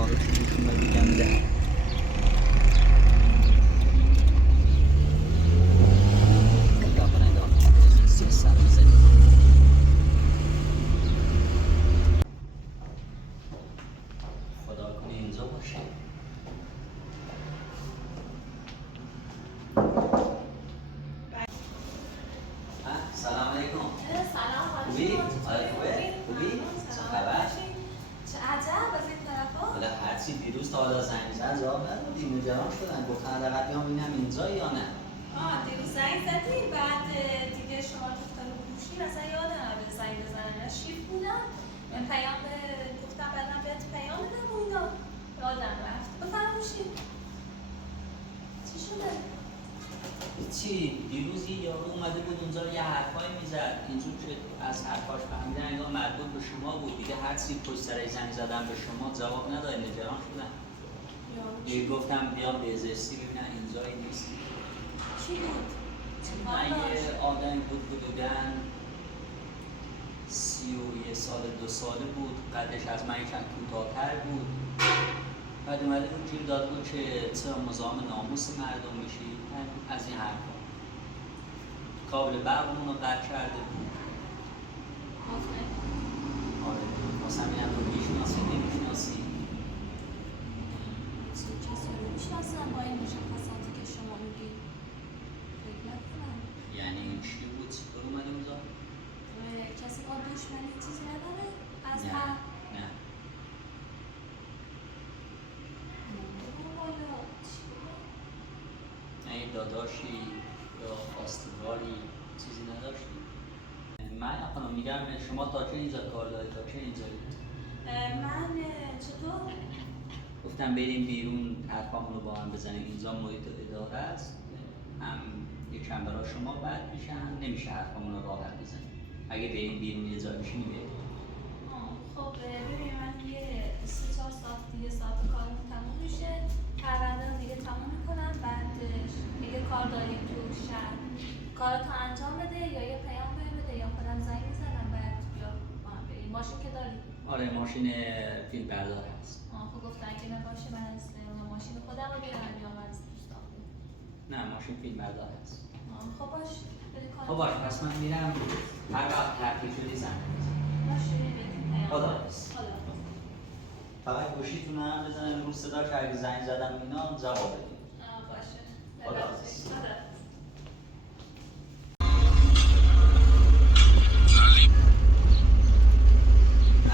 مدارک روشون رو بگم ده. خدا کنه اینجا باشه. سلام علیکم. سلام خوبی؟ خوبی؟ چه خبر؟ چه عجب از این طرفا؟ حالا هرچی دیروز تا حالا زنگ زد جواب ندادیم، نگران شدن گفتن حداقل بیام ببینم اینجا یا نه. دیروز زنگ زدی بعد دیگه شما گفتن گوشی اصلا یادم نمیاد زنگ بزنم شیف بودم من پیام گفتم بعدم بهت پیام بدم و اینا یادم رفت. بفرمایید چی شده؟ چی؟ دیروز یه یارو اومده بود اونجا یه حرفایی میزد، اینجور که از حرفاش فهمیدن انگار مربوط به شما بود. دیگه هر چی پشت سر زنگ زدم به شما جواب نداد، نگران شدم. دیگه گفتم بیام به ازستی ببینم اینجایی نیست. چی بود؟ من یه آدمی بود حدوداً 31 سال 2 ساله بود، قدش از من یکم کوتاه‌تر بود. بعد اومده بود گیر داد بود که چرا مزاحم ناموس مردم میشی، از این حرفا. کابل برقمون رو قطع کرده بود. آره واسه همین هم رو میشناسی نمیشناسی. چه کسی رو میشناسم با این مشخصاتی که شما میگید؟ فکر نکنم. یعنی این چی بود؟ چطور اومده اونجا؟ کسی با دشمنی چیزی نداره؟ از نه هم؟ نه. نه داداشی یا خواستگاری چیزی نداشتی؟ من خانم میگم شما تا چه اینجا کار دارید؟ تا چه اینجایی؟ من چطور؟ گفتم بریم بیرون حرفامون رو با هم بزنیم، اینجا محیط اداره است، هم یکم برای شما بد میشن، نمیشه حرفامون رو راحت بزنیم. اگه بریم بیرون یه جا بشینیم بریم. خب ببین من یه 3-4 ساعت دیگه ساعت کارمون تموم میشه، پرونده رو دیگه تموم میکنم، بعد دیگه کار داریم تو شهر کاراتو انجام بده یا یه پیام بده یا خودم زنگ میزنم بعد بیا با هم بریم. ماشین که داری؟ آره ماشین فیلم بردار هست. خب گفتن اگه نباشه من از ماشین خودم رو بیارم یا من از دوستام بیارم؟ نه ماشین فیلم بردار هست. خب باش خب باش پس من میرم، هر وقت ترتیب شدی زنگ بزن. باشه بدیم پیام. خداحافظ. فقط گوشیتون هم بزنید رو صدا که اگه زنگ زدم اینا جواب بدید. باشه. خداحافظ.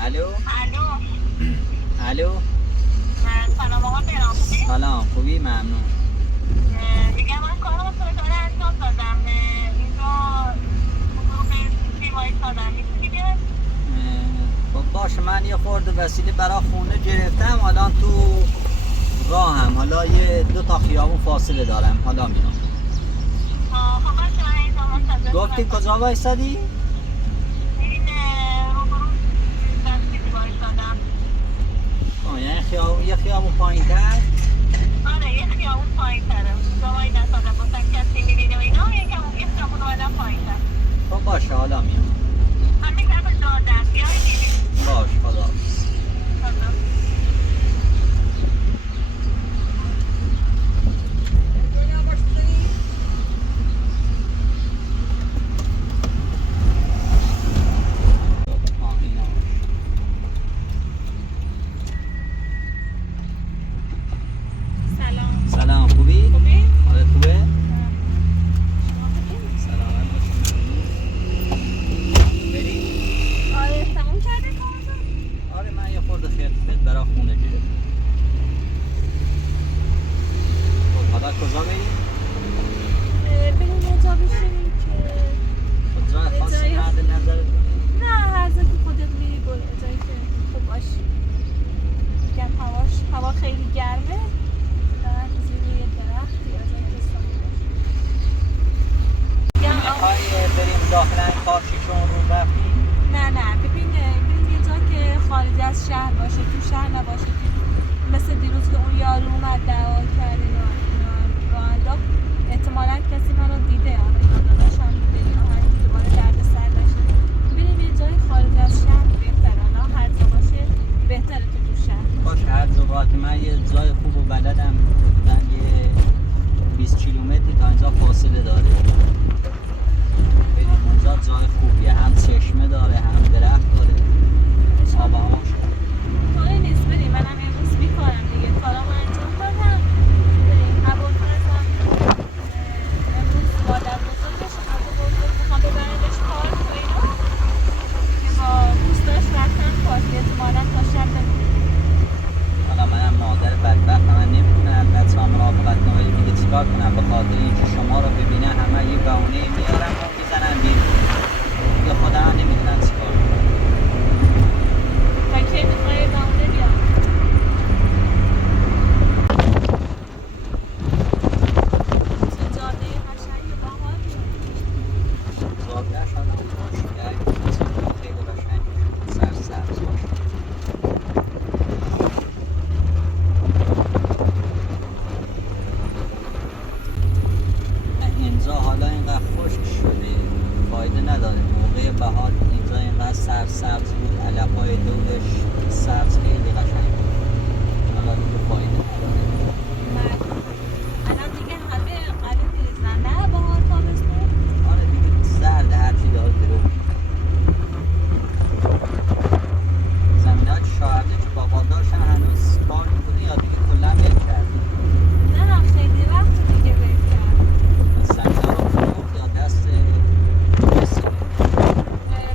الو. الو. سلام آقا برام. سلام خوبی؟ ممنون. میگم من کارم رو داره انجام دادم، اینجا حقوق بیماری دادم، میتونی بیاد؟ خب باشه من یه خورده وسیله برای خونه گرفتم، الان تو راهم، حالا یه 2 تا خیابون فاصله دارم، حالا میام. خب باشه من اینجا منتظر گفتی کجا وایسادی؟ این روبرو دستی بیماری دادم. یعنی یه خیابون پایین تر؟ آره یه خیابون پایین تره، جامعی نسادم باشن کسی میبینه و اینا یه خیابون اومدم پایین تر. خب باشه حالا میام. من میگم به 14 بیایی دیدیم. باش خداحافظ. سلام خوبی؟ آره خوبه؟ سلامت باشی. بریم؟ آره تموم کرده کارتون؟ آره من یه خورده خیلی برای خونه گرفتم. خب حالا کجا بریم؟ بریم یه جا بشینیم که کجا خاصی جایی مد نظرت؟ نه هر جا که خودت میری برو جایی که خوب باشی. میگم هوا خیلی گرمه، دارن زیر یه درخت یا جایی که ساکته. میخوای بریم داخل کافشیشون رو رفتیم؟ نه ببین بریم یه جا که خارج از شهر باشه، تو شهر نباشه که مثل دیروز که اون یارو اومد دعوا کرده یا راه انداخت، احتمالاً کسی منو دیده یا داداشم دیده یا هر کی دوباره درد سر نشه. بریم یه جای خارج از شهر بهتره، نه هر جا باشه بهتره تو شهر. باشه هر جا وقتی من یه جای خوب و بلدم بودن یه 20 کیلومتری تا اینجا فاصله داره. بریم اونجا جای خوبیه، هم چشمه داره هم درخت داره، آب و هواش. طوری نیست بریم، منم امروز میکنم دیگه، کارامو انجام دادم. بریم ابوالفضلم امروز مادر بزرگش ابوالبزرگ میخوام ببرنش پارک و اینا که با دوستاش رفتن پارک، احتمالاً تا شب بمونیم. حالا منم مادر بدبخت، من نمیتونم بچه ها مراقبت کنم، ولی دیگه چیکار کنم؟ به خاطر اینکه شما رو ببینن همه یه بهونه میارن و میزنن بیرون. دیگه خودم هم نمیدونم چیکار کنم. تا کی میخوای بهونه بیام؟ چه جاده قشنگی باحالیه. زادهش هم خوشگل، خیلی قشنگ سرسبز باشه. اینجا حالا اینقدر خشک شده فایده نداره. موقع بهار اینجا اینقدر سرسبز بود، علف‌های دورش سبز، خیلی قشنگ بود. حالا دیگه فایده نداره. الان دیگه همه قلیب میریزن نه بهار تابستون؟ آره دیگه زرد هرچی داره درو. زمین‌ها که شاهده که بابا داشتن هنوز کار میکنه یا دیگه کلا ول کرده؟ نه خیلی وقت دیگه ول کرد. زمین‌ها رو فروخت یا دست کسی؟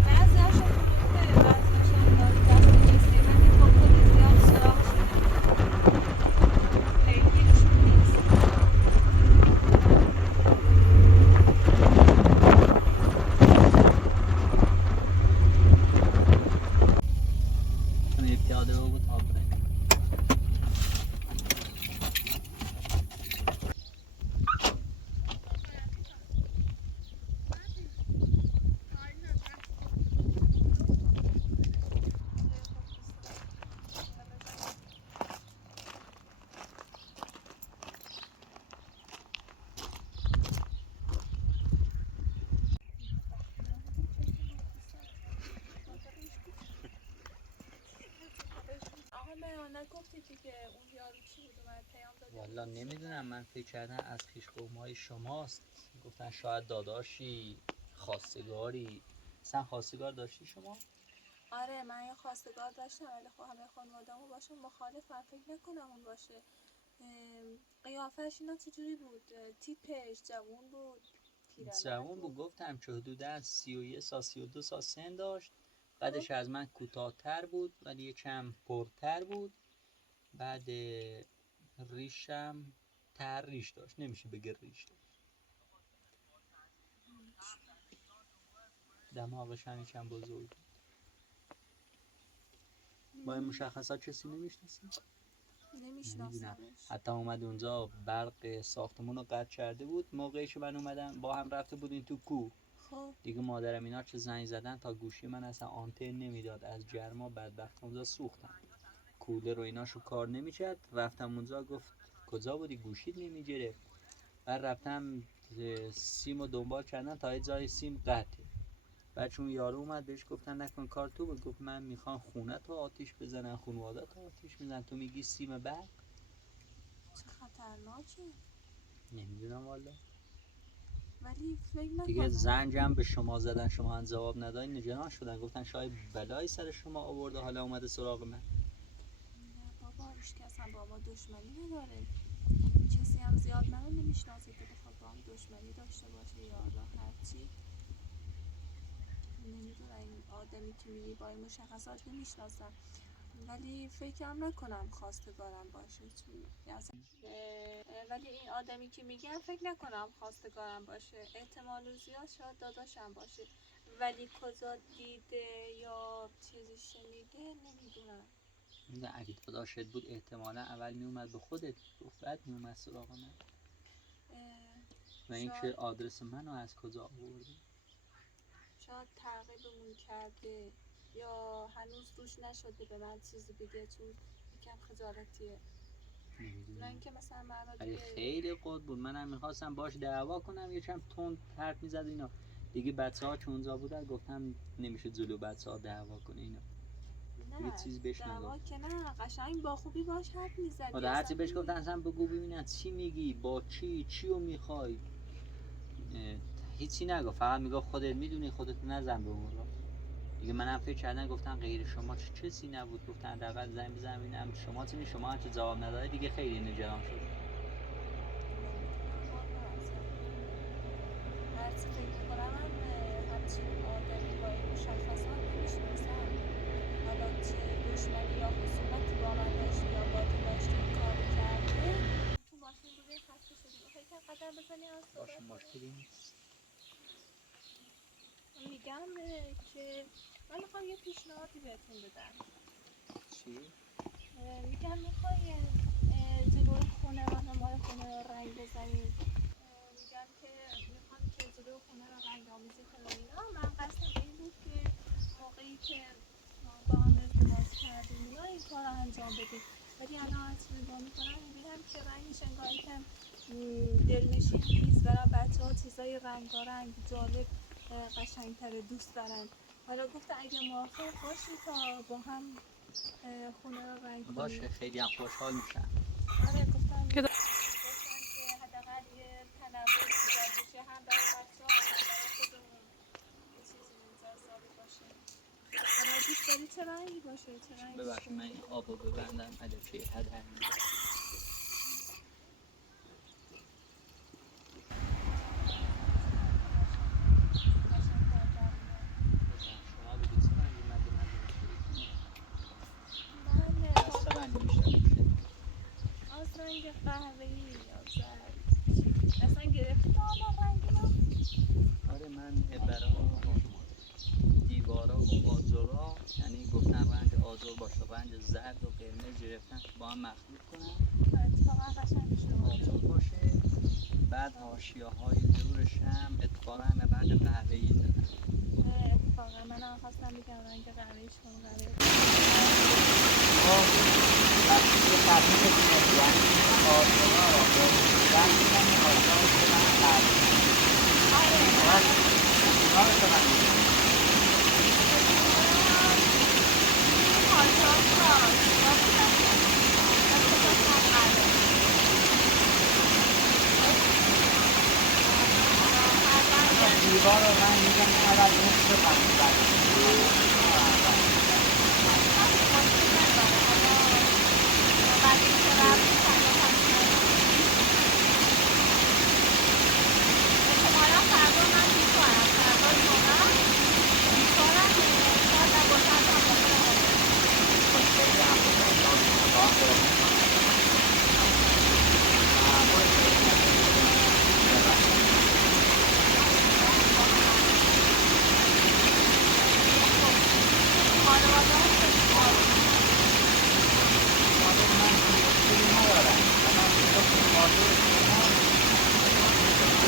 بعضی‌هاشو فروخته، بعضی‌هاشو هم داد دست کسی، ولی خب خیلی زیاد سراغشون نمی‌کنه. پیگیرشون نیست. کنه پیاده رو بود آبره. آقا من نگفتی دیگه اون یارو چی بود اومد پیام داد؟ والا نمیدونم، من فکر کردم از خویش قوم‌های شماست. گفتن شاید داداشی، خواستگاری. اصلا خواستگار داشتی شما؟ آره من یه خواستگار داشتم ولی خب همه خانواده‌مو باشه مخالفم، فکر نکنم اون باشه. قیافش اینا چجوری بود؟ تیپش جوون بود؟ پیرمرد جوون بود، گفتم که حدودا 31 سال 32 سال سن داشت. بعدش از من کوتاه‌تر بود ولی یکم پرتر بود. بعد ریشم تر ریش داشت، نمیشه بگه ریش داشت. دماغش هم یکم بزرگ بود. با این مشخصات کسی نمیشناسی؟ نمیدونم. نمیشناسمش. حتی اومد اونجا برق ساختمون رو قطع کرده بود موقعی که من اومدم، با هم رفته بودیم تو کوه. خب دیگه مادرم اینا چه زنگ زدن تا گوشی من اصلا آنتن نمیداد از گرما، بدبخت اونجا سوختم. کولر رو ایناشو کار نمیکرد. رفتم اونجا گفت کجا بودی؟ گوشید نمیگرفت. بعد رفتم سیم رو دنبال کردن تا یه جای سیم قطعه. بعد چون یارو اومد بهش گفتن نکن کار تو بود، گفت من میخوام خونه تو آتیش بزنن، خانواده تو آتیش میزنن، تو میگی سیم برق؟ چه خطرناکه. نمیدونم والا. ولی فکر دیگه نکنم. زنگم به شما زدن، شما هم جواب ندادین، نگران شدن، گفتن شاید بلایی سر شما آورده حالا اومده سراغ من. نه بابا هیچ کس هم با ما دشمنی نداره. کسی هم زیاد منو نمیشناسه که بخواد با هم دشمنی داشته باشه یا الله هرچی. نمیدونم این آدمی که میگی با این مشخصات نمیشناسم، ولی فکرم نکنم خواستگارم باشه چون ولی این آدمی که میگم فکر نکنم خواستگارم باشه، احتمال زیاد شاید داداشم باشه، ولی کجا دیده یا چیزی شنیده نمیدونم. میگه اگه داداشت بود احتمالا اول میومد به خودت گفت بعد میومد سراغ من. و این که آدرس منو از کجا آورده؟ شاید تعقیبمون کرده یا هنوز روش نشده به من چیزی بگه چون یکم خجالتیه. نه نمیدونم. اینکه مثلا منو ولی دیگه خیلی قد بود، منم میخواستم باش دعوا کنم، یکم تند حرف میزد اینا. دیگه بچه ها که اونجا بودن گفتم نمیشه جلو بچه ها دعوا کنه اینا. یه چیزی بهش دعوا نگفت. که نه، قشنگ با خوبی باش حرف میزدی. آره هرچی بهش گفتن اصلا بگو ببینن چی میگی، با کی، چی رو میخوای. هیچی نگفت، فقط میگفت خودت میدونی، خودت نزن به اون راه. دیگه منم فکر کردن گفتن غیر شما چه کسی نبود، گفتن حداقل زنگ بزنم ببینم شما چی، شما هرچی جواب نداده دیگه خیلی نگران شد. هرچی فکر میکنم من همچین آدمی با این مشخصات نمیشناسم. حالا چه دشمنی یا خصومتی با من داشته یا با تو داشته این کارو کرده، تو ماشین بوده خسته شدی بخوای که قدم بزنی از باشه صحبت مشکلی نیست. میگم که من میخوام یه پیشنهادی بهتون بدم. چی؟ میگم میخوای جلوی خونه من مال خونه رو رنگ بزنیم. میگم که میخوام که جلوی خونه رو رنگ آمیزی کنیم اینا. من قصدم این بود که موقعی که ما با هم ازدواج کردیم اینا این کار رو انجام بدیم، ولی الان هرچی نگاه میکنم میبینم که رنگش انگار یکم دلنشین نیست. برای بچه ها چیزای رنگارنگ جالب قشنگتره دوست دارن. حالا گفتم اگه موافق باشی تا با هم خونه رو رنگ کنیم. باشه خیلی هم خوشحال میشم. آره گفتم که حداقل یه تنوع ایجاد بشه، هم برای بچه‌ها هم برای خودمون یه چیزی جذابی باشه. حالا دوست داری چه رنگی باشه؟ چه رنگی ببخشید من این آب رو ببندم الکی هدر می‌دم. شما بگید چه رنگی مگه من از چه رنگی بیشتر میشه؟ از رنگ قهوه‌ای یا زرد اصلا گرفتی تا حالا رنگ ما؟ آره من برای دیوارا و آجرها یعنی گفتن رنگ آجر باشه، رنگ زرد و قرمز گرفتن با هم مخلوط کنم اتفاقا قشنگ میشه. آجر باشه، بعد حاشیه‌های دورش هم اتفاقا رنگ قهوه‌ای زدم. اتفاقا منم خواستم بگم رنگ قهوه‌ایش کن قهوه‌ای. وقتی که تبدیل کنید یعنی آجرها را با رنگ کنید آجرها رو کنم قهوه‌ای. اونا رو کنم دیوار رو رنگ می‌کنم اول نصف رنگ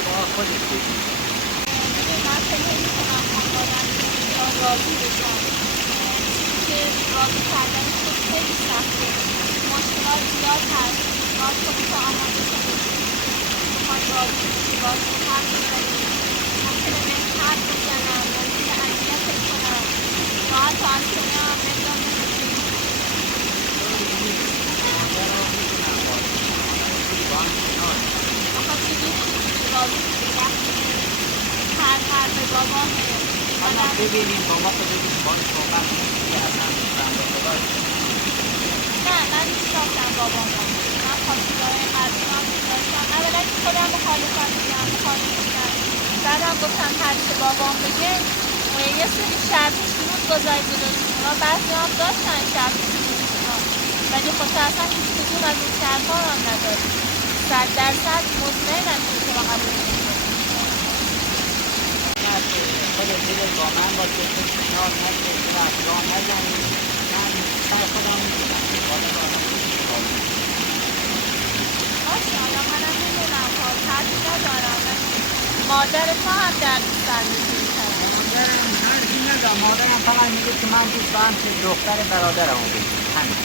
بعد خودت بگی. من فکر می‌کنم آدم راضی بشم. چیزی که راضی کردنش خیلی سخته. مشکلات زیاد هست. باید خودتو آماده کنی. بخوای راضی بشی، باید حرف بزنی. ممکنه بهت حرف بزنم، ممکنه اذیتت کنم. باید تو از کنار نگاه بکنی. آخه چجوری می‌تونی راضی بشی وقتی حرف بابام حالا ببینیم بابا تو بگیم باید صحبت کنیم که اصلا بنده خدا نه من میشناسم بابامو. من خواستگارای قدیم هم میشناسم. اولا که خودم مخالفت میگم بعدم گفتم هر چه بابام بگه یه سری شرط شروط گذاری جلوشون. اونا بعضی هم داشتن شرط شروطشونا، ولی خب تو اصلا هیچ کدوم از اون شرط‌ها رو هم نداری. 100% مطمئنم که تو رو قبول نمی‌کنی. خودت بگیر با من باشه که کنار نشه که راه نزنی. من سر خودم می‌کنم بالا باشه حالا منم میدونم کار حرفی ندارم، ولی مادر تو هم درد سر می‌کنی. مادرم فقط میگه که من دوست دارم که دختر برادرمو بگیرم، همین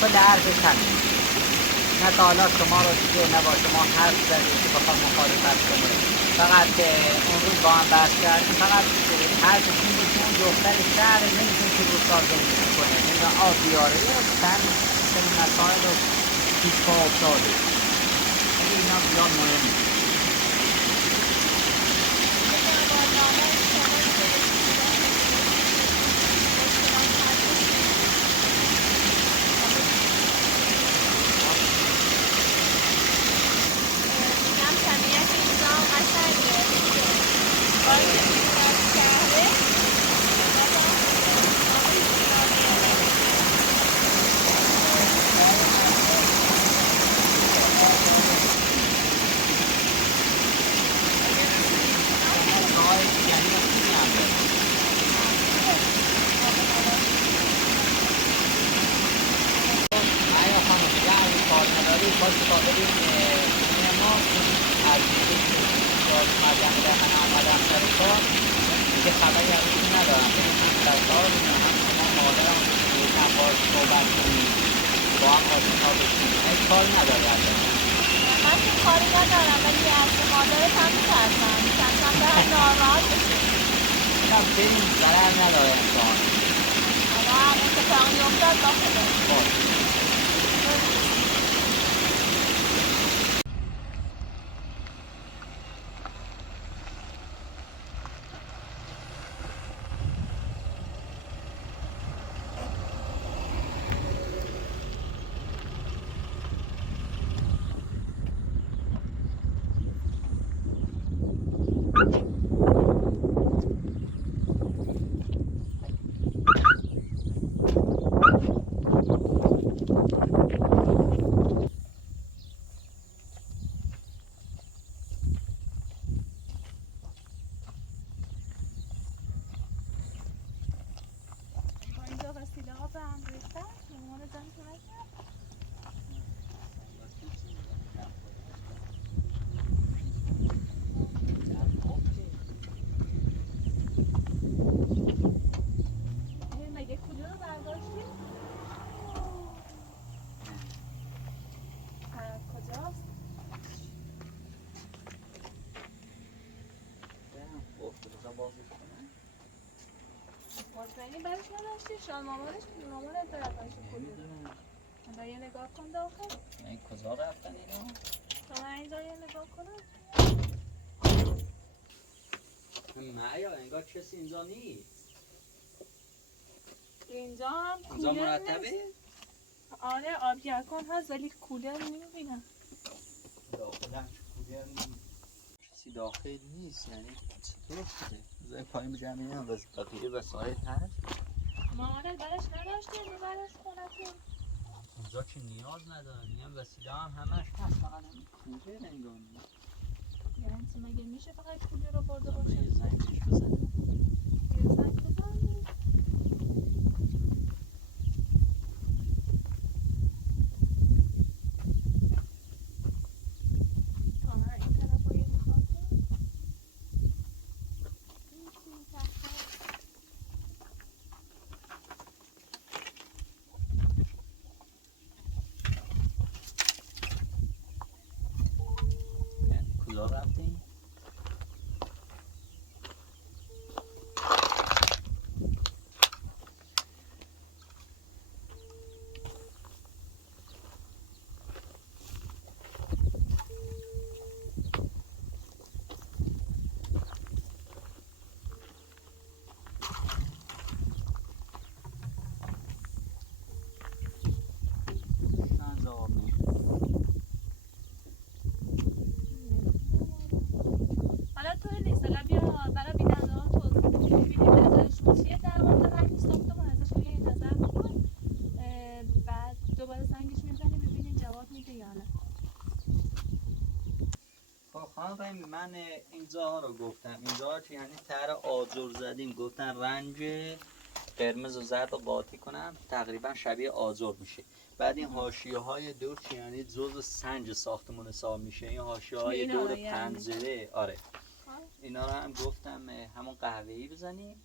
کل حرفش همین. نه تا حالا شما رو دیگه نه با شما حرف زده که بخوام مخالفت کنه. فقط اون روز با هم بحث کردیم، فقط حرفش این بود که اون دختر شهر نمیتونه تو روستا زندگی کنه اینا آب بیاره چند سری مسائل رو پیش پا افتاده اینا بسیار مهمه. میگم طبیعت اینجا قشنگه با اینکه می‌بینی از شهره من که کاری ندارم ولی از مادرت هم می‌ترسم می‌ترسم برم ناراحت بشه حالا اتفاقی افتاد با خدا اینجا وسیله ها به هم ریختن مامان جان که نکرد مگه کلو رو برداشتیم؟ کجاست؟ مطمئنی برش نداشتی؟ شان مامانت برداشتی کلو حالا یه نگاه کن داخل این کجا رفتن اینا؟ تا من اینجا یه نگاه کنم معیا انگار کسی اینجا نیست. اینجا هم اینجا کولر مرتبه؟ نیست آره آبگرکن هست ولی کولر نمیبینم داخلش کولر نیست. کسی داخل نیست یعنی چطور شده؟ بذاری پایین بجمع اینم بقیه وسایل هست؟ مامانت برش نداشتی اینو برش خونتون اونجا که نیاز ندارم میگم وسیله هم همش هست فقط همین کولر انگار نیست. یعنی مگه میشه فقط کولر رو برده یه باشه زنگ بهش بزنم. یه زنگ بزنی آره این طرف رو یه نگاه کن این چی تخته کجا رفتیم؟ حالا طوری نیست حالا بیا برای بیننده‌ها توضیح بدیم ببینیم نظرشون چیه در مورد رنگ ساختمون ازش یه نظر بکن بعد دوباره زنگش میزنیم ببینیم جواب میده یا نه خب خانم من اینجا رو گفتم اینجا که یعنی تر آجر زدیم گفتن رنگ قرمز و زرد رو قاطی کنم تقریبا شبیه آجر میشه. بعد این حاشیه های دور که یعنی جزء سنج ساختمون حساب میشه این حاشیه های دور پنجره آره اینا رو هم گفتم همون قهوه‌ای بزنیم.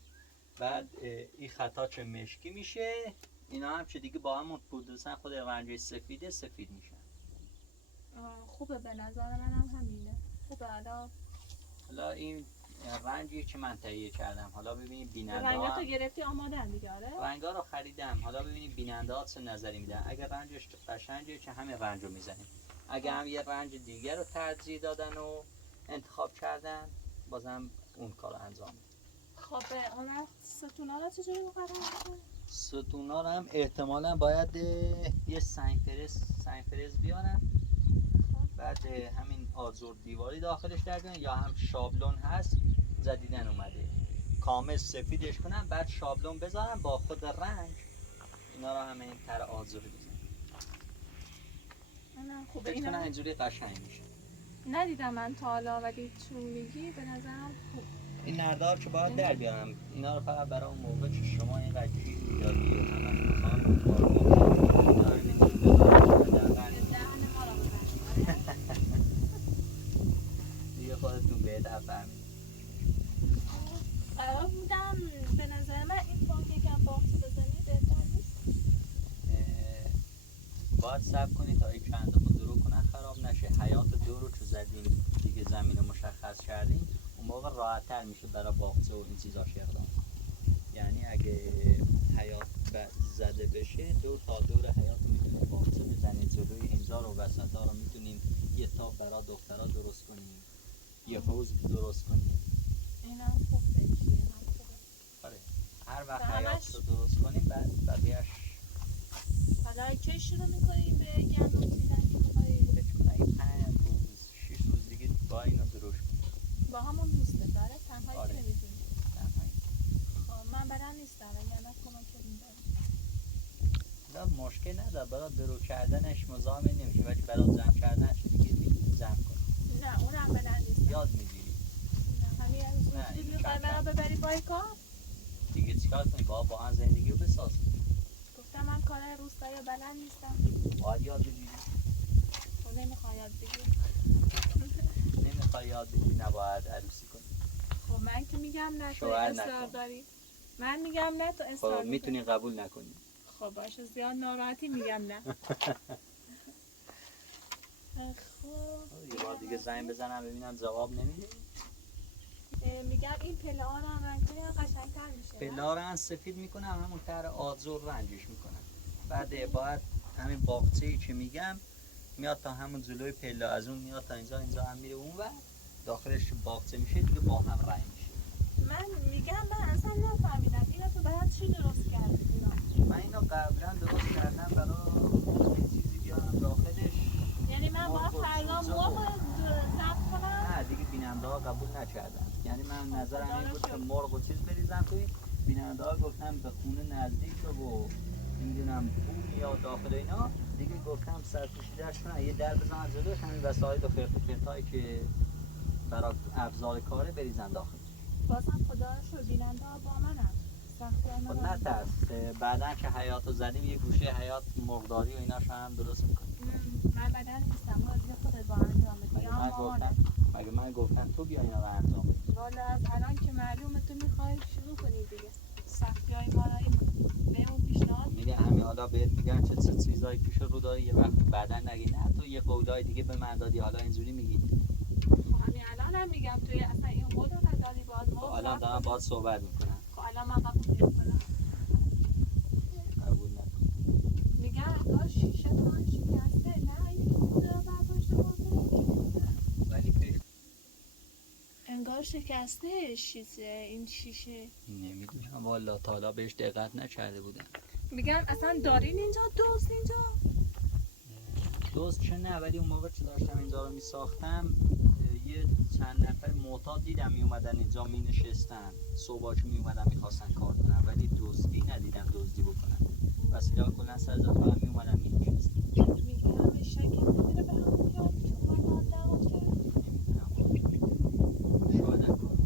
بعد این خطا چه مشکی میشه اینا هم که دیگه با همون پودرسن خود رنگ سفید میشن. خوبه به نظر منم همینه خوبه حالا حالا این رنجی که من تهیه کردم. حالا ببینید بیننده رنگاتو ها گرفتی آمادن دیگه آره؟ رنگا رو خریدم. حالا ببینید بیننده ها چه نظری میدن. اگر رنجش قشنگه که همین رنج رو میزنیم. اگر هم یه رنج دیگر رو ترجیح دادن و انتخاب کردن، بازم اون کار رو انجام میدم. خب اون وقت ستونا رو چجوری مقرر می‌کنی؟ ستونا رو هم احتمالا باید یه سنگ فرز بیارم. بعد همین آجر دیواری داخلش درگن، یا هم شابلون هست جدیدن اومده کامل سفیدش کنم، بعد شابلون بذارم با خود رنگ اینا رو همه این تر آجر بزنم. نه خوبه فکر کنم اینا اینجوری قشنگ میشه. ندیدم من تا حالا، ولی چون میگی به نظرم خوب. این نردار که باید در بیارم اینا رو فقط برای اون موقع که شما اینقدر چیز زیادی همش میخوان دهن ما رو ببند. دیگه خودتون بهتر فهمید. قرار بودم به نظر من این باغ یکم باغچه بزنی بهتر نیست؟ باید صبر کنید تا این کندامو درو کنن خراب نشه. حیات دو رو که زدیم دیگه زمین رو مشخص کردیم، اون موقع راحت تر میشه برای باغچه و این چیزاش اقدام. یعنی اگه حیات زده بشه تا دور حیات میتونیم باغچه بزنیم، جلوی اینجا رو وسطا رو میتونیم یه تاپ برای دخترها درست کنیم، یه حوض درست کنیم. اینم خوب فکریه، هم خوبه. آره هر وقت و حیات همش- رو درست کنیم بعد بقیه‌اش حالا کی شروع میکنیم به گندم چیدن که بخوایی فکر کنم این 5 روز 6 روز دیگه با اینو درست کنیم. با همون دوست داره تنهایی آره. که نمیتونی. تنهایی. خب من بدن نیستم اگر نه کمک میدم. نه مشکل نداره، برای درو کردنش مزاحم نمیشه، ولی برای جمع کردنش دیگه میتونی جمع کنی. نه اونم بدن نیستم. یاد میگیری. نه همین از نه، زودی این میخوای چند منو ببری پای کار؟ دیگه چیکار کنی؟ با هم زندگی رو بسازی. گفتم من کار روستایی بلد نیستم. باید یاد بگیری. تو نمیخوای یاد بگیری. نمیخوای یاد بگیری نباید عروسی کنی. خب من که میگم نه تو شوهر اصرار نکن. داری. من میگم نه تو اصرار خب میکنی. میتونی قبول نکنی. خب باشه زیاد ناراحتی میگم نه. خب یه بار دیگه زنگ بزنم ببینم جواب نمیده. میگم این پله ها رو هم رنگ کنی قشنگ‌تر میشه. پلا رو هم سفید میکنم، همون تر آجر رنجش میکنم. بعد باید همین باغچه‌ای که میگم میاد تا همون جلوی پله، از اون میاد تا اینجا هم میره اون ور، داخلش باغچه میشه دیگه با هم رنگ میشه. من میگم من اصلا نفهمیدم اینو تو برای چی درست کردی اینا؟ من اینو قبلا درست کردم برای یه چیزی بیارم داخلش. یعنی من باید فردا مرغ ضبط کنم؟ نه دیگه بیننده ها قبول نکردن. یعنی من نظرم این بود که مرغ و چیز بریزم توی، بیننده ها گفتم به خونه نزدیک و نمیدونم بو میاد داخل اینا، دیگه گفتم سرپوشیده‌اش کنن یه در بزنن جلوش، همین وسایل و خرت و پرتایی که برای ابزار کاره بریزن داخل. بازم خدا رو شکر بیننده ها با منم. سختی ها خب ندارم. نترس، بعدن که حیاتو زدیم یه گوشه حیات مرغداری و ایناش هم درست میکنیم. من بدن نیستم، باید دیگه خودت با انجام بدی. مگه من گفتم تو بیا اینا رو انجام بدی. والا از الان که معلومه تو میخوای شروع کنی دیگه سختی های ما را به اون پیشنهاد میگه همین حالا بهت میگن چه چیزایی پیش رو داری، یه وقت بعدا نگی نه تو یه قولای دیگه به من دادی حالا اینجوری میگی. خب همین الان هم میگم توی اصلا این قول رو نداری باید ما الان دارم باهات صحبت میکنم. خب الان من قبول نمیکنم. قبول نکن. میگم انگار شیشه تو من شکسته نه این خونه رو برداشته بازه ولی فکر انگار شکسته شیشه این شیشه. نمیدونم والا تا حالا بهش دقت نکرده بودم. میگم اصلا دارین اینجا دوست اینجا؟ دوست چه نه، ولی اون موقع که داشتم اینجا رو میساختم یه چند نفر معتاد دیدم میومدن اینجا مینشستن، صبح که میومدن میخواستن کار کنن، ولی دزدی ندیدم دزدی بکنن. وسیله ها کلا سر جا فقط میومدن مینشستن. میگم شکل نمیره به همون بیاد که اومد باید دعوت کرد. نمیدونم شاید کار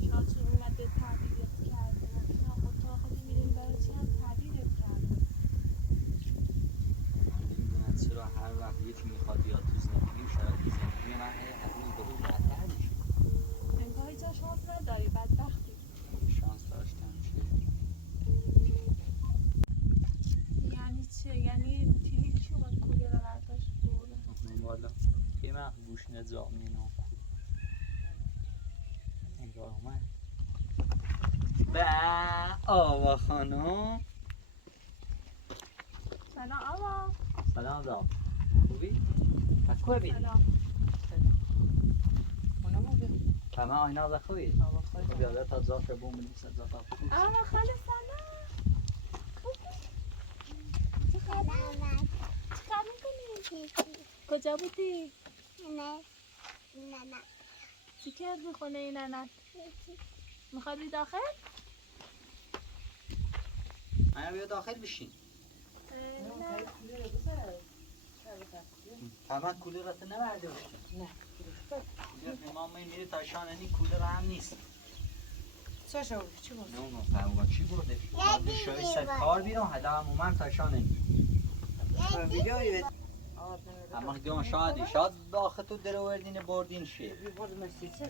شاید چون اومد به تعبیرت کرده نه اتاق نمیرین برای چی هم تعبیرت کرده. نمیدونم چرا هر وقت یکی میخواد یا تو زندگی شاید تو زندگی من از این به رو بدتر میشه. انگار اینجا شانس نداری بدبختی. شانس داشتم چه؟ یعنی چه؟ یعنی هیچی اومد کولر رو برداشت برده. والا که من گوش نظام اینو اومد به آوا خانم. سلام آوا. سلام دام. خوبی؟ خوبی بینی؟ سلام. همه آینا ده خوبی؟ بیاده تا زاف بوم بنیسد زاف خوب. آوا خاله سلام. چیکار میکنی؟ کجا بودی؟ نه چی کردی خونه این ننت؟ میخوای بری داخل؟ آیا بیا داخل بشین. نه. همه کولرات نبرده باشین. نه. بیا امام میری تا شاننی کولر هم نیست. چه شو؟ چی بود؟ نه فهمم چی برده؟ شوی سر کار بیرون حالا عموما تا شاننی. ویدیویی اما گم شاد باخت تو در آوردین بردین شه. بود مسیسه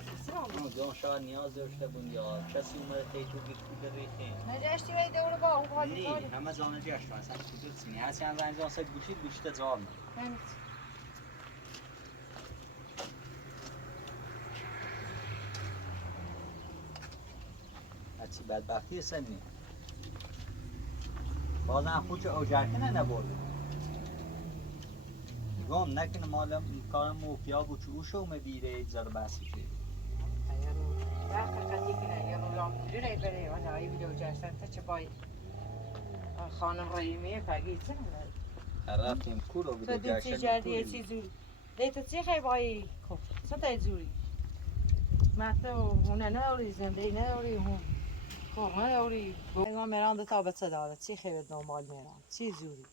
گم شاد نیاز داشته بون یا کسی اومده تی تو گیت کولر ریخین. نجاشتی ولی دور با اون حالی نه کاری همه زانه جشت اصلا کولر سینی هست هم رنج آسه گوشت زار می. هرچی بدبختی سنی بازم خوچ اوجرکنه نبرده گم نکنه مال کارم موفیا بود چه اوشو مبیره زر بسی شه حقیقتی که نه یه رویان کلی رای بره حالا ای ویدیو جرسن تا چه بای خانم رایمیه پگی چه رفتیم کورو تو بیده دیتی جرشن جردی یه چیزی دیتا چی خیلی بایی کفت چه تا زوری مهتا هونه نوری زنده نوری هون کار نوری ما میران تا به چه داره چی خیلی دنبال میران چی زوری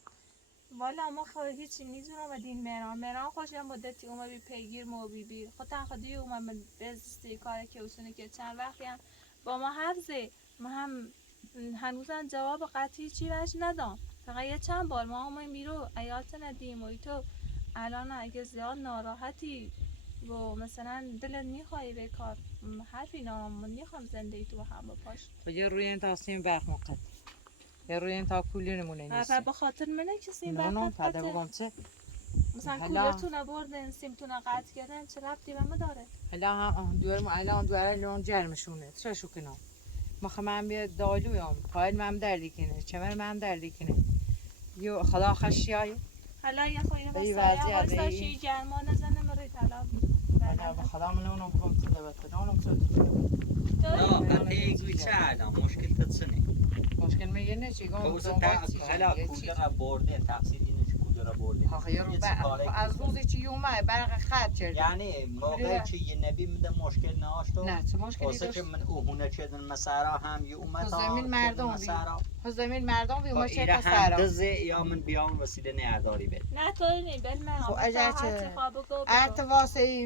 والا ما خواهی هیچی نیزون آمدین مهران خوش مدتی اومد بی پیگیر مو بی بی خود خودی اومد بزستی کاری که اصونه که چند وقتی هم با ما حرف زی ما هم هنوزم جواب قطعی چی بهش ندام فقط یه چند بار ما هم میرو ایالت ندیم و تو الان اگه زیاد ناراحتی و مثلا دلت میخوایی به کار حرفی نارم من میخوام زندگی تو هم بپاش یه روی این تاسیم برق موقت یه روی این تا کولی نمونه نیست حرف بخاطر منه کسی نه نه برقت پده قطعه بگم چه مثلا حالا- کولرتون نبردن سیمتون قطع کردن چه ربطی به ما داره حالا هم الان دوره لون جرمشونه چه شو کنم مخ من بیاد دالویم پایل من دردی کنه چمر من دردی کنه یو خدا خشیای حالا یه خویه ای واسه وضعیت، واسه ای- شی گرما نزنه مرید حالا حالا به خدا من اونم بگم چه لبته اونم چه نه قطعه گوی چه الان مشکل تتسنه مشکل میگه نه چی گم کوزه دنبال تا چی حالا کولر برده تقصیر اینه چه کولر برده آخه یه رو از روزی چی اومه برق خط کرد یعنی موقعی که یه نبی میده مشکل ناشتو نه چه مشکلی واسه داشت که من اوهونه چدن مسارا هم یه اومد تو زمین مردم بی تو زمین مردم بی با اومه چه ایره تا هم سرا دزه یا من بیام وسیله نهرداری بده نه تو نی بل من خب هم اگر تا چه- هرچی خواب بگو ارت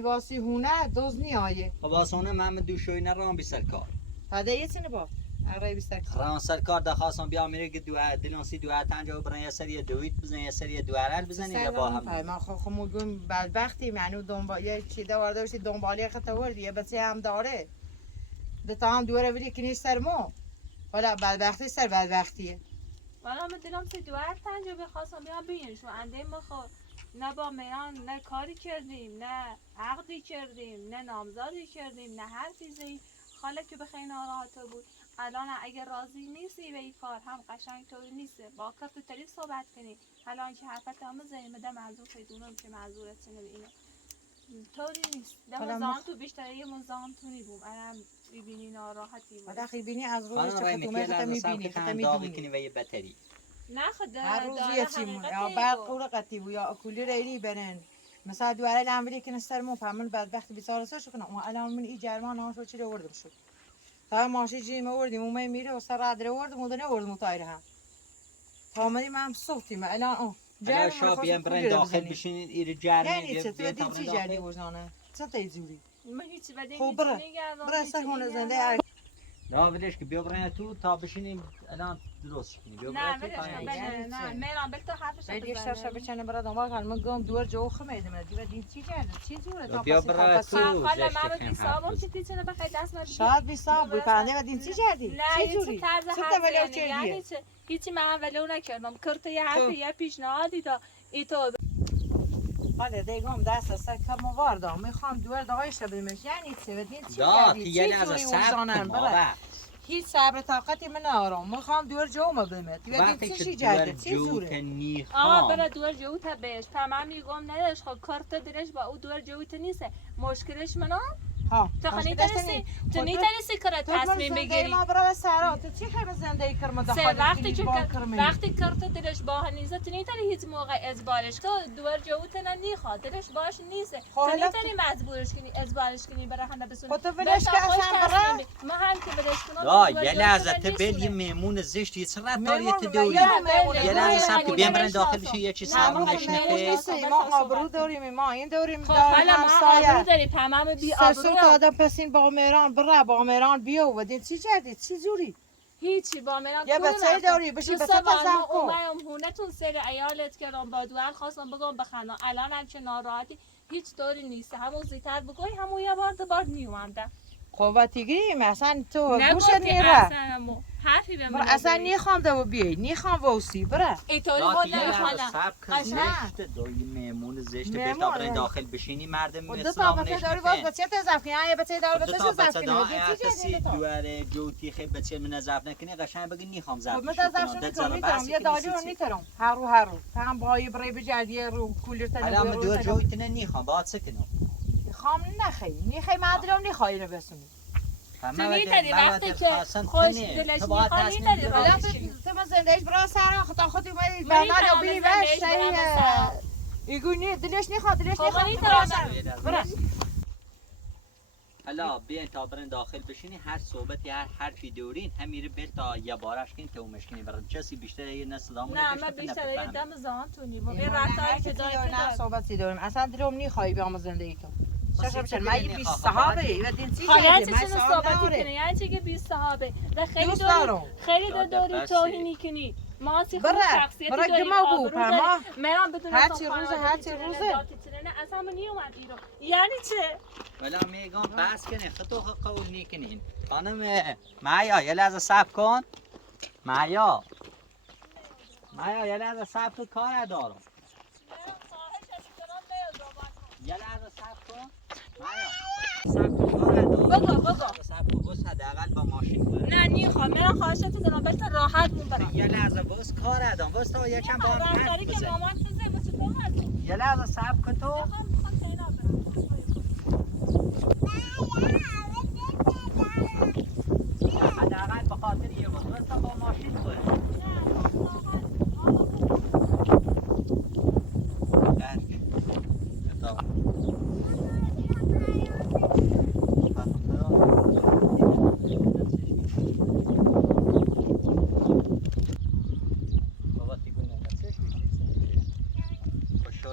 واسه هونه دوز نیایه خب واسونه من دوشوی نرام بی سرکار هذا يسني باب عربي بستك ران سرکار دخواستم بیام میره که دلانسی دو تنجا برن یه سری دویت بزن یه سری دوارل بزنی یا با هم ما خو موجود بدبختی معنی دنبال یه چی دوارده بشی دنبالی خط وردی یه بچه هم داره ده تا هم دوره ولی کنی سر ما حالا بدبختی سر بدبختیه والا من دلم سی دوار تنجا بخواستم بیام ببین شو انده ما خو نه با میان نه کاری کردیم نه عقدی کردیم نه نامزدی کردیم نه حرفی زی خاله که بخیر ناراحت بود الان اگه راضی نیستی به این کار هم قشنگ طوری نیسته با کار تو طریق صحبت کنی الان که حرفت هم زیمده معذور پیدونم که معذورت چنه به اینو طوری نیست حالا دم ما- زان تو بیشتر یه مزام تو نبوم الان ببینی ناراحتی بود حالا خیلی بینی از روز خانم چه رای خط میکی اومد خط لازم سال میبینی که خط هم داغی کنی میدونی و یه بطری نه خدا هر روز داره یه چیمون یا برق قوله قطی بو یا اکولی ریلی برن مثلا دواره لامری که نستر مو فهمن بدبخت بیچاره سو کنه اون الان من ای جرمان ها شو چی وردم شد تا ماشی جی ما وردیم اون میره و سر راد وردم و نه وردم تایر هم تا مدی من صوتی ما الان حالا جرم شا بیان برن داخل بشینید ایره جرمی یعنی چه تو بیان دین تا چی برن جدی داخل وجدانه چه تیزوری من هیچ بدی خب هیچ برا نگردم برا هیچ سر هون نگردم. زنده نه ولش که بیا برن تو تا بشینیم الان درست کنی بیا نه برن تو ولش تا کن یعنی بله چه؟ نه میرم بل تو حرفش بعد یک سر بچنه برا دنبال کنم من گم دور جو خمیدم دیگه دین چی کرده چی زوره تا بیا پسی برا تا پسی تو خاله زشت من خیم بی حرف صابون بزن. که تیچه بخیر دست من شاید بی صاحب بی پنده و دین چی کردی نه چی یه چه جوری طرز چه حرف تولو یعنی یعنی چه هیچی من ولو نکردم کرت یه حرف خب. یه پیشنهادی دا ای تو حالا دیگم دست از کم واردم میخوام دور دایش بدمش یعنی چه بدین چی دا کردی؟ تیگه چی از جوری صبر وجدانن کن بره؟ بابا. هیچ صبر طاقتی من ندارم میخوام دور جوم بدمت بدین وقتی چی که چی دور جده چی جوت زوره آقا نیخام برا دور جوت بهش تمام میگم نداشت خب کارت درش با او دور جوت نیست مشکلش منو ها تو خنی ترسی تو نی ترسی که تصمیم بگیری ما برای سرا تو چی خیلی زندگی کرم سه داخل وقتی که بان کرمی وقتی کارت درش با نیست تو نیتاری هیچ موقع ازبارش که دور جوت نخواد درش باش نیست تو حالا نیتاری مجبورش کنی ازبارش کنی برای هنده بسونی خب تو ولش که اصلا برا ما هم که بدش کنم دا یه لحظه ته بل یه میمون زشت یه چه رفتاریت دوری یه لحظه سب که بیام برن داخلش یه چی سرمونش نفه ما آبرو داریم ما این داریم خب داریم حالا ما همسایه آبرو داریم تمام بی سرسو آبرو تا آدم پسین با میران برا با میران بیا و دین چی جدید چی زوری هیچی با من یه بچه داری بشی بچه تزم کن اومم هونتون سر ایالت کردم با دوال خواستم بگم بخنا الان هم چه ناراحتی هیچ طوری نیست همون زیتر بگوی همون یه بار نیومده قوتیگیم اصلا تو گوشت نگفتی نیره اصلا همون حرفی به من اصلا نزدی. نیخوام دو بیای نیخوام ووسی بره اینطوری دا بود یه لحظه نمیخوانم سب که قشنگ. زشت دا یه میمون زشت میمون، بهتا برن آره. داخل بشینی مردم و دو تا اسلامونش بچه داری باز نفه بچه تزف کنی یه بچه داری دو بچه تا تزف بچه کنی دا چی کسی جدید تو دواره جوتی خیلی بچه من نزف نکنی قشنگ بگی نیخوام خب زفت من شو تزف کنم شده ده کنم زن میترم بحثی یه که داری رو نیستی میترم هرو هم بایی برای بجردی رو کولر حالا تنه من دور جویت نه نیخوام باید سکنم خام نخی نیخی مدرم نیخوایی رو بسونی تو میتونی وقتی که خوش دلش میخواد میتونی حالا راهش کنی تو من زندگیش برای سرا خدا خودی اومدی من بندر می‌تونم رو بینی بزنم بهش بهش برم سرا. ایگو نی دلش نیخواد دلش خب نیخواد من برای می‌تونم سرا برای حالا بیاین تا برن داخل بشینی هر صحبتی هر حرفی دورین هم میره بیل تا یه بارش کن تو مشکنی برای کسی بیشتر یه نسلامونه نه بهش من نفه بیشتر یه نفهمه. دم زانتونیم این این رفتاری که داری که نه داری صحبتی داریم اصلا دلم نیخوایی بیام زندگی تو شش بچن من چی بی نخواه؟ صحابه و دین چی حالا جدی چه من چنین صحاب صحبتی نداره کنی یعنی چه که بی صحابه و خیلی دوست داری دارم. خیلی داده داری بسی. توهینی کنی ما سی خود برای- شخصیتی برای داریم گما بو، آبرو پرما. داریم منم بدون هر تو چی روزه، خانواده هر چی تیترنه، روزه. ذات تیترنه اصلا من نیومد ایرو یعنی چه ولی میگم بس کنه خطو قول نیکنین خانم معیا یه لحظه صبر کن معیا یه لحظه صبر کن کار دارم یه لحظه صبر کن معیا صبر کن کار دارم بگو. صبر کن بس حداقل با ماشین برم نه نیخوام من خواهشت دارم بهت راحت مون برم یه لحظه بس کار دارم بس تا یکم با هم حرف رفتاری که بزنیم مامان چیزه واسه تو هست یه لحظه صبر کن تو حداقل به خاطر یه بار بس تا با ماشین برم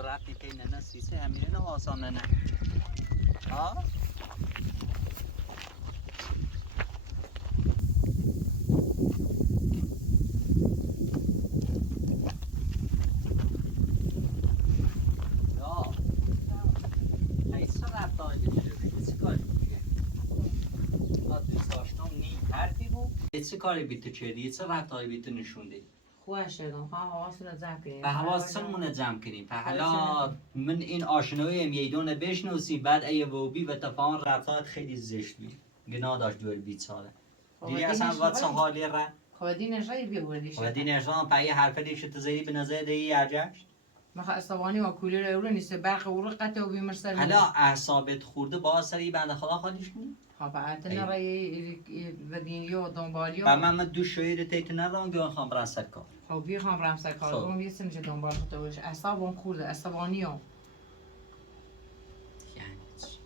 رفتی که نه سیسه همینه نه آسانه نه ها یا ایسا رفتاری چه کاری دوست داشتم نی حرفی بود چه کاری بیتو چردی چه رفتاری بیتو نشوندی خوش شدم خواه حواستون رو جمع کنیم و حواستمون جمع کنیم حالا من این آشنایی میدون بشنوسی بعد ای ووبی و تفاهم رفتارت خیلی زشت بود گناه داشت دور بیچاره دیگه اصلا وقت حالی را خب دینش رای بیوردیش و دین ارزان پایی حرفه دیش تزایی به نظر دیگه ارجشت مخ استوانی و کولر اورو نیست برق اورو قطع و بیمرسر حالا اعصابت خورده با سری بنده خدا خودش کنی ها بعد نرای و دینی و دنبالی و من دو شویر تیت ندارم که خواهم برن سر کار خب بیخوام رمسر کار کنم یه سنجه دنبال خود باشه اعصابم خورده استوانی هم یعنی چی؟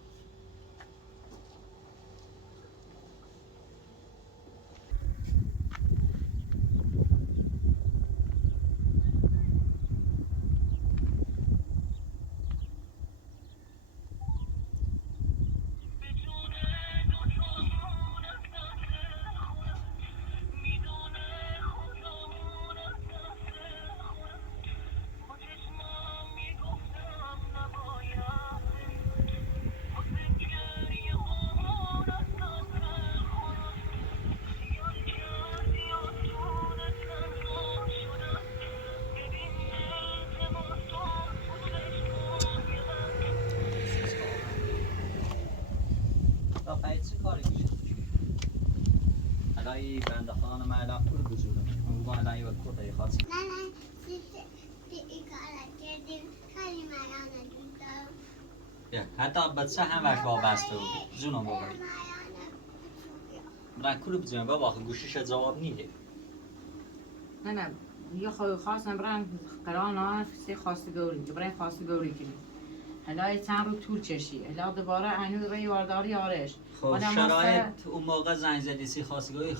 بری بنده خانم الان پول بزورم اون الان یه وقت ای خاصی نه این کارا کردیم خیلی مرانه دوست دارم. حتی بچه هم وش وابسته بود جونم بابایی برای کلو بزورم بابا آخه گوشیش جواب نیده نه یه خواستم برم قرآن سی خواسته گوری که برای خواسته گوری کنیم هلا چند رو طول کشی هلا دوباره هنوز روی وارداری آرش خب شرایط اون موقع زنگ زدی سی خواستگاری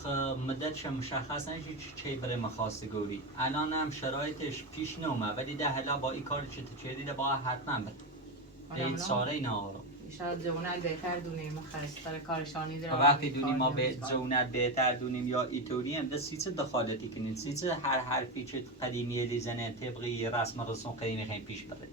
مدتش مشخص نشد چی برای ما خواستگاری الان هم شرایطش پیش نومه ولی ده هلا با این کار چه دیده با حتما بده این ساره این آرام شاید جونت بهتر دونیم خستر کارشانی داره وقتی دونیم ما به جونت بهتر دونیم یا ایتوری هم ده سیچه دخالتی کنید سیچه هر حرفی چه قدیمی لیزنه طبقی رسم رسوم قدیمی خیلی پیش بده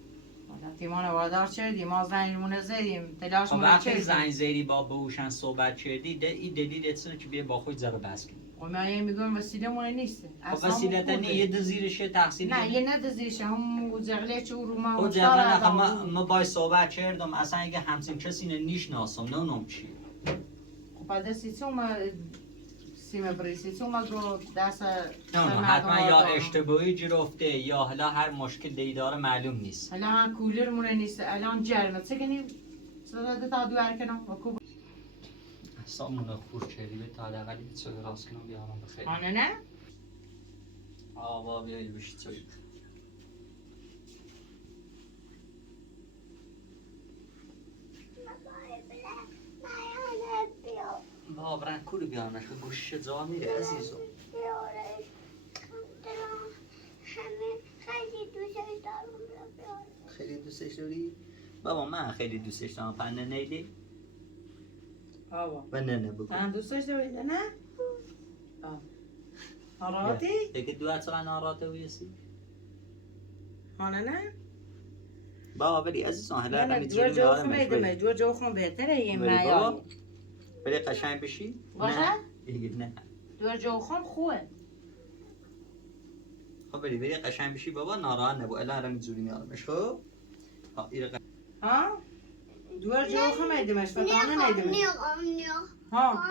تیمان وادار کردیم ما زنگمونه زدیم تلاش مونه وقتی کردیم زنگ زیری با بهوشن صحبت کردی ده این دلیل اتسونه که بیا با خود زر بس کنی و من میگم وسیله مونه نیست خب وسیلت یه دزیرشه تقصیری نه یه نه دزیرشه هم جغله چو رو ما او جغله ما باید صحبت کردم اصلا اگه همچین کسی نشناسم نونم چیه خب بعد سیچوم سیمه بری سیچوم گو دست نه حتما یا اشتباهی جرفته یا حالا هر مشکل دیداره معلوم نیست الان کولر مونه نیست الان جرمه چه کنیم صدا تا دوار کنم و کوب سامونه خوش چهری به تا حداقل چه راست کنم بیارم بخیر آنه نه آوا بیای بشی چه با برن کولی بیارمش که گوشش جا میره عزیزم خیلی دوستش داری؟ بابا من خیلی دوستش دارم پنه نیدی؟ آوا و نه بگو من دوستش داری نه؟ ناراحتی؟ دیگه دو سال ناراحته ویسی؟ آنه نه؟ بابا ولی عزیزم حالا نه دور جو خمیدمه دور جو خم بهتره یه میایی ولی قشنگ بشی؟ باشه؟ نه دور جو خم خوبه خب ولی قشنگ بشی بابا ناراحت نبو الان الان اینجوری میارمش خب؟ ها؟ دور جو خمیدمش فتانه نیدمش ها؟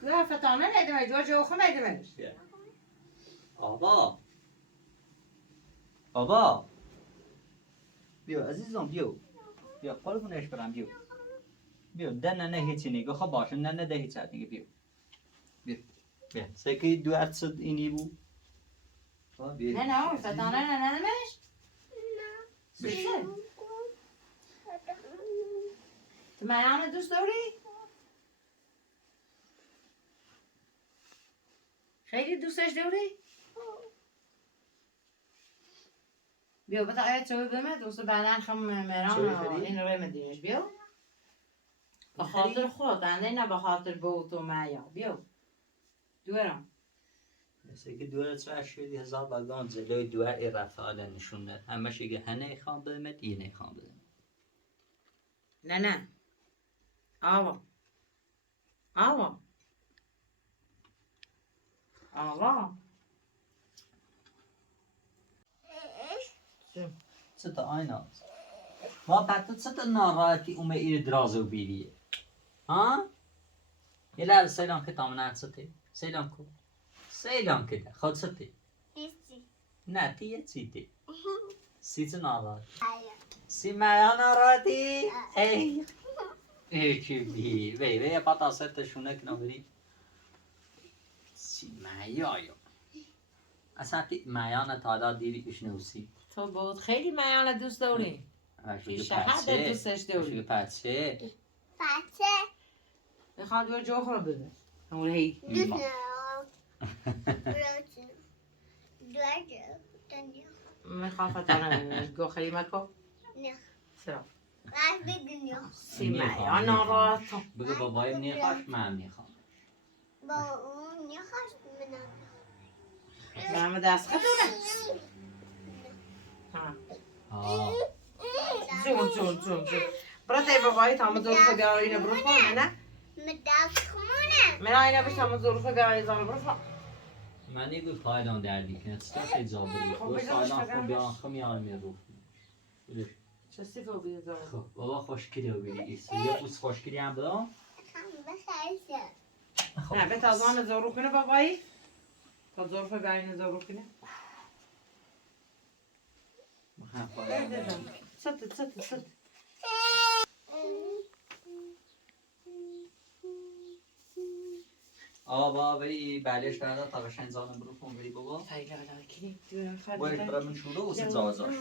دور فتانه نیدمش دور جو خمیدمش بابا بیا عزیزم بیا قربونش برم بیا نه هیچی نگه خب باشه نه ده هیچ نگه بیا سکی دو ارصد اینی بو نه فتانه نه نمش بشه تو مرانه دوست داری؟ خیلی دوستش داری؟ بیا بتا آیا چوی بمه دوست بعدن خم مران این رو بمدینش بیا به خاطر خود انده نه به خاطر بوت و مایا بیا دورم مثل که دوره تو اشیدی هزار بگان جلوی دوره رفعال نشونده همش اگه هنه خوام بمد یه نخوام بمد نه آوا چه تا آینا ما پتو چه تا ناراحتی اومه ایر درازو بیریه ها؟ یه لحظه سیلان که تامنه چه تی؟ سیلان که ده خود چه تی؟ نه تی یه چی تی؟ سی چه ناراحتی؟ سی مایا ناراحتی؟ ای که بی پتا سرت شونه کنم بری سی مایا یا اصلا تی مایا نتادا دیری اشنوسی تو بود خیلی میانه دوست داری پیشه حد دوستش داری پچه میخواد دور جو خورم بده همون هی میخواد فتانه گو خیلی مکو سرا سی میان ناراحت بگو بابایم نیخواش من میخوام من دست خطونه جون برای تی بابایی تا مزور خود بیاره اینه برو خونه نه؟ من اینه بشت تا مزور خود بیاره ایزانه برو خونه من یه فایلان دردی کنه چطور خیلی جا برو فایلان خون بیان خمیار میرو چه سی تو بیزانه خب بابا خوشکلی رو بیری یه بوس خوشکلی هم بدم نه به تازان زارو کنه بابایی تا ظرف بین زارو کنه ست آبا بری بلش درده تا قشنگ زانم برو کن بری بابا باید برای من شروع و سید زازاش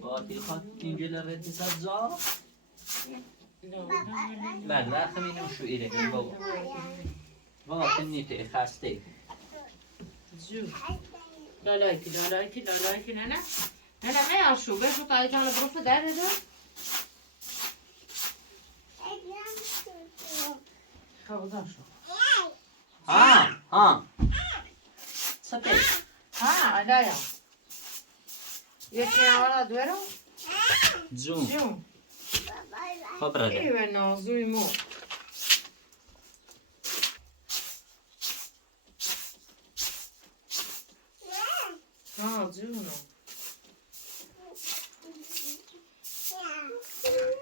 باید خواهد اینجا لرد سد زا بله رقم اینم شو ایره بین بابا بابا تنیته خسته لالایکی نه بیار شو بشو تا ایتان بروف در ده خبودار شو سپه علایا یکی اولا دویرو زون جون خب رده ایوه نازوی مو جونو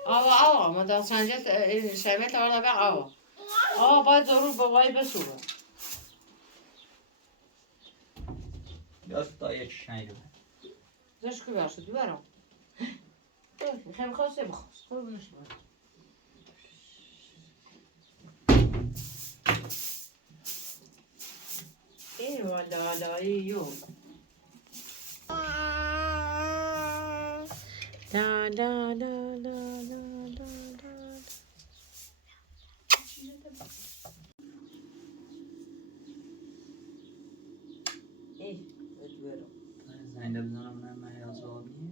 آوا ما دا سنجت شیمت آورده به آوا باید ضرور بابایی بسوبه یاست تا یک شنیده زش که باشه دوباره خیلی خواسته بخواست خوب نشه این والا یو دا دا دا دا دا دا ای دوباره زنده بزنم نه محیاز آبیه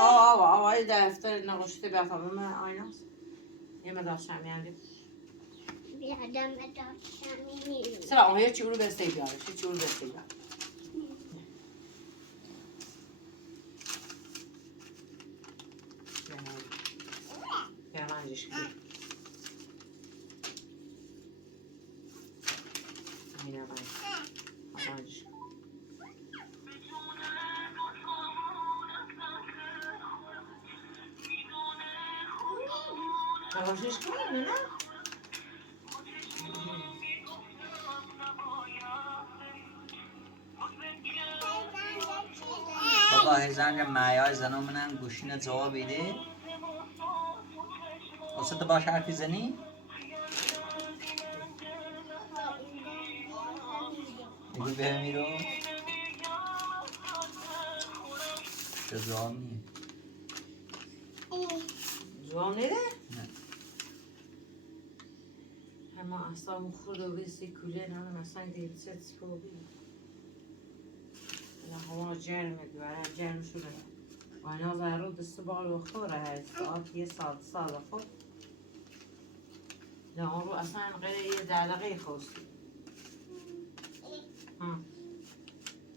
آوا این دفتر نقاشته بفهمم آیناست یه مدرسه همیاری بیادم داشتم سلام یه چی رو بسته بیاره چی رو بسته بیاره یعنی که اینه من نقاشش کنه نه؟ بابا زنگ معیای زنو منم گوشینه جواب بیده اصلا باش حرفی زنی؟ بگو به میرو چه جواب نیه جواب نیده؟ نه اما اصلا خود و بیستی کله نه مثلا دید ست سپوبی هوا جرمه دواره جرم شده و اینا ضرور دست بال و خوره های ساعت یه سال خود نه اون رو اصلا غیر یه دقیقه خواستی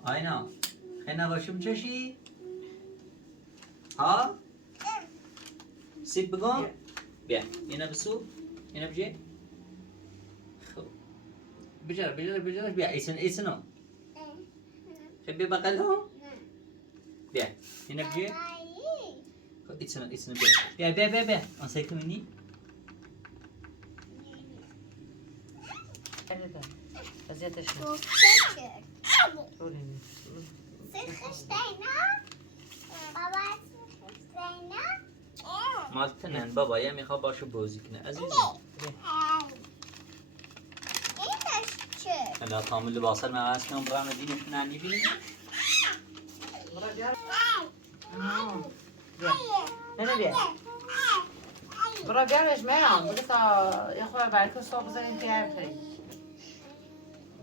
آینا خیلی نقاشی چشی؟ ها؟ سیب بگم؟ بیا اینا بسو اینا بجه؟ خب بجره بیا ایسنو خب بیا بقلهم بیا اینا بجه؟ خب ایسنو بیا آن سیکو منی؟ ازیتش نه مالتنن بابا یه میخواد باشو بازی کنه عزیزم الا کامل لباسر مغاز کنم برام دینشون هم میبینیم برا بیارش میرم بگه تا یه خواه برکو صبح بزنیم که پری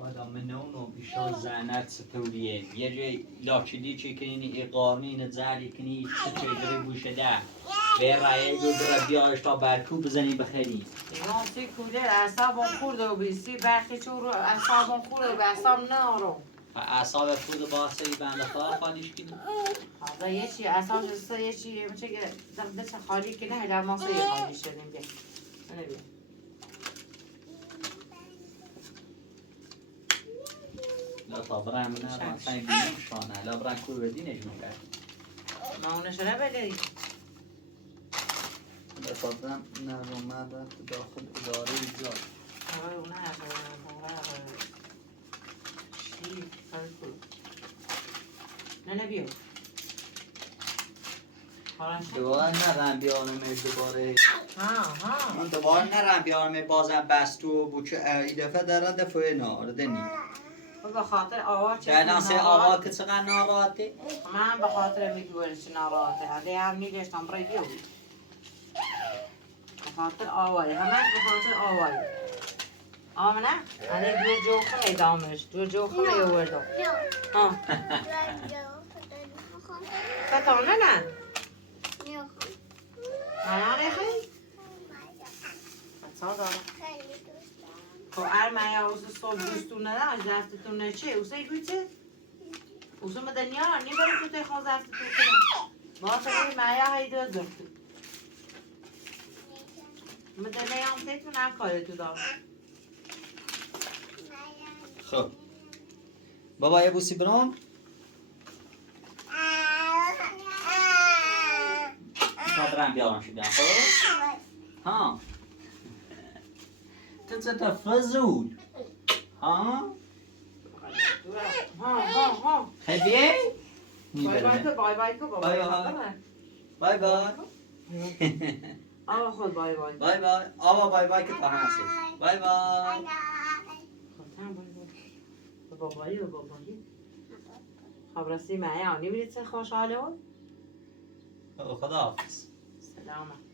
آدم منونو بیشتر زنت ستوریه یه جای لاچلی چه کنی اقارنی نزاری کنی چه چه داری بوشه ده به رای گذر بیارش تا برکوب بزنیم بخریم اینا سی کولر اعصابم خورده و بیسی برخی چون رو اعصابم خورده به اعصاب نارم اعصاب خود باسه بنده خدا خالیش کنیم حالا یه چی اعصاب جسته یه چی میشه که دست خالی که نه در ماسه یه خالی شدیم بیا اینو بیا لا تا برم نه رانسان بینم شانه لا برم کوی بدینش میکرد ما اونشو نبلی لا تا برم نه رو من رفت داخل اداره ایجاد آقای اونه چی؟ خواهد کرو نه بیا دوباره نرم بیارمش دوباره ها من دوباره نرم بیارمش بازم بستو و بوچه ای دفعه داره دفعه نارده نی به خاطر آوا چه چه سه آوا که چقدر ناراحته من به خاطر میگویش ناراحته هلی هم میگشتم برای بیو به خاطر آوایی همش به خاطر آوایی آمنه؟ هلی دور جوخه میدامش دور جوخه میوردم ها فتانه نه؟ مایا ریخی؟ بچه دارم خب ارمaya اوسه صبح دوستونه نه از دفتتونه چه؟ اوسه ایگوی چه؟ اوسه مدنیا نی برای تو تخواز دفتتون کنم ما تقوی مایا های دو زفتو مدنیا هم تیتون هم کاره تو دارم خب بابا یه بوسی برام تا برم بیارم شدم خب ها تو تا فضول ها ها خیلیه بای بای که بای بای که بای بای بای بای آقا خود بای بای بای بای آبا بای بای که تا هستی بای بای بابایی و بابایی خب راستی معه آنی میرید چه خوشحاله بود خدا حافظ سلامت